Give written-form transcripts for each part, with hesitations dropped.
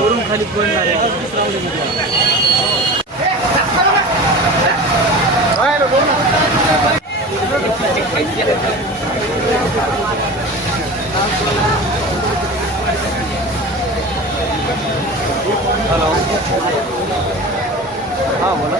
वरून खाली पडणार आहे. हॅलो, हां बोला.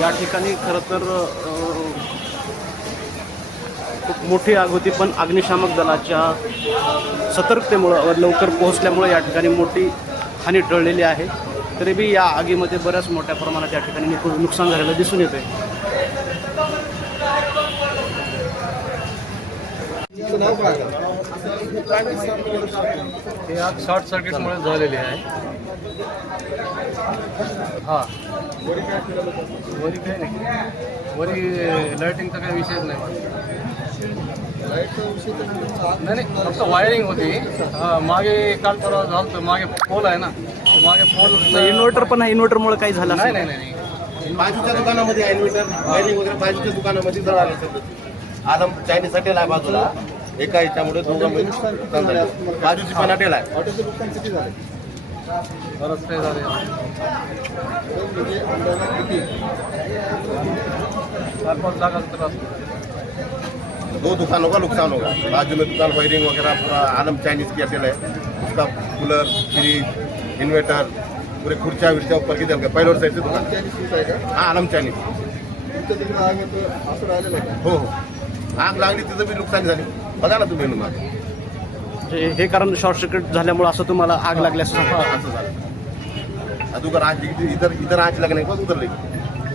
या ठिकाणी खरं तर खूप मोठी आग होती, पण अग्निशामक दलाच्या सतर्कतेमुळं लवकर पोहोचल्यामुळे या ठिकाणी मोठी हानी टळलेली आहे. तरी बी या आगीमध्ये बऱ्याच मोठ्या प्रमाणात या ठिकाणी नुकसान झालेलं दिसून येते. हे आग शॉर्ट सर्किटमुळे झालेली आहे. हां, वरी काही नाही, वरी लाईटिंगचा काही विषयच नाही. नाही, फक्त वायरिंग होती. मागे काल परवा झालं तर मागे पोल आहे ना, मागे पोल. इन्व्हर्टर पण आहे, इन्व्हर्टरमुळे काही झालं नाही. नाही नाही नाही बाजूच्या दुकानामध्ये इन्व्हर्टर वायरिंग वगैरे बाजूच्या दुकानामध्ये जळालं. आलम चायनीज हॉटेल आहे बाजूला, एका याच्यामुळे दोघांमध्ये नुकसान झाले. बाजूची पण हॉटेल आहे. हॉटेलचे नुकसान किती झाले? बरंच काही झाले. चार पाच जागा त्रास. दो दुकानों का नुकसान होगा. बाजू में दुकान वायरिंग वगैरह पूरा आलम चाइनीज की हॉटेल है, उसका कूलर, फ्रिज, इन्वर्टर, पूरे खुर्चा विर्चा ऊपर की जल गए. पहिल्या साईड से दुकान. हाँ, आलम चाइनीज. हो हो, आग लागली तिथं बी नुकसान झाली. बघा ना तुम्ही मागे. हे कारण शॉर्ट सर्किट झाल्यामुळे असं तुम्हाला आग लागली असं सांगता. असं झालं. अगोदर आग इधर आग लगने को उधर लगी,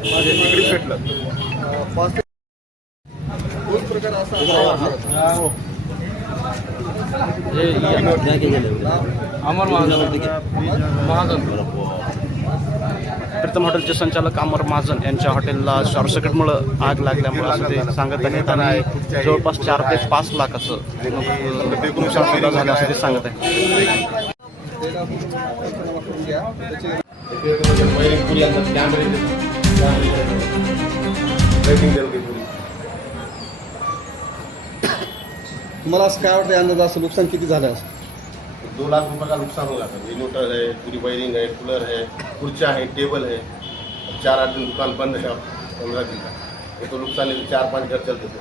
इकडे पेटलं. अमर महाजन प्रीतम हॉटेलचे संचालक अमर महाजन यांच्या हॉटेलला शॉर्ट सर्किटमुळं आग लागल्यामुळे असं ते सांगत आहेत. आणि जवळपास 4 ते 5 लाख असं नुकसान झालं असं ते सांगत आहे. तुम्हाला असं काय वाटतं अंदाज, असं नुकसान किती झालं असं? 2 लाख रुपये का नुकसान होगा सर. इन्वर्टर है, पूरी वायरिंग है, कूलर है, कुर्चा है, टेबल है. 4-8 दिन दुकान बंद है, 15 दिन का. ये तो नुकसान है. 4-5 घर चलते थे.